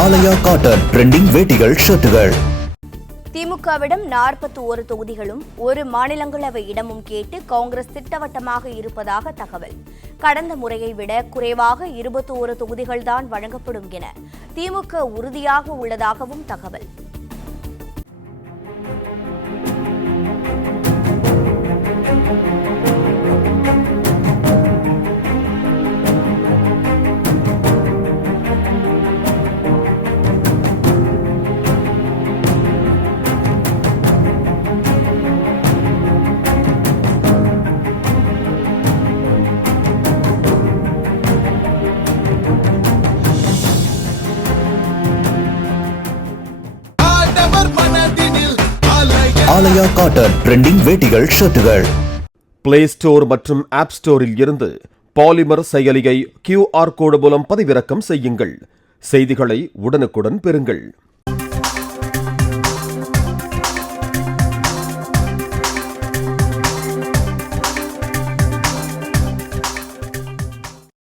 ஆலயா cotton trending வேட்டிகள் ஷர்ட்டுகள். திமுகவிடம் 41 தொகுதிகளும் ஒரு மாநிலங்களவை இடமும் கேட்டு காங்கிரஸ் திட்டவட்டமாக இருப்பதாக தகவல். கடந்த முறையை விட குறைவாக 21 தொகுதிகள்தான் வழங்கப்படும் என திமுக உறுதியாக உள்ளதாகவும் தகவல். ஆலயா காட்டன் ட்ரெண்டிங் வேட்டிகள் ஷர்ட்டுகள். பிளே ஸ்டோர் மற்றும் ஆப் ஸ்டோரில் இருந்து பாலிமர் செயலியை QR கோடு மூலம் பதிவிறக்கம் செய்யுங்கள். செய்திகளை உடனுக்குடன் பெறுங்கள்.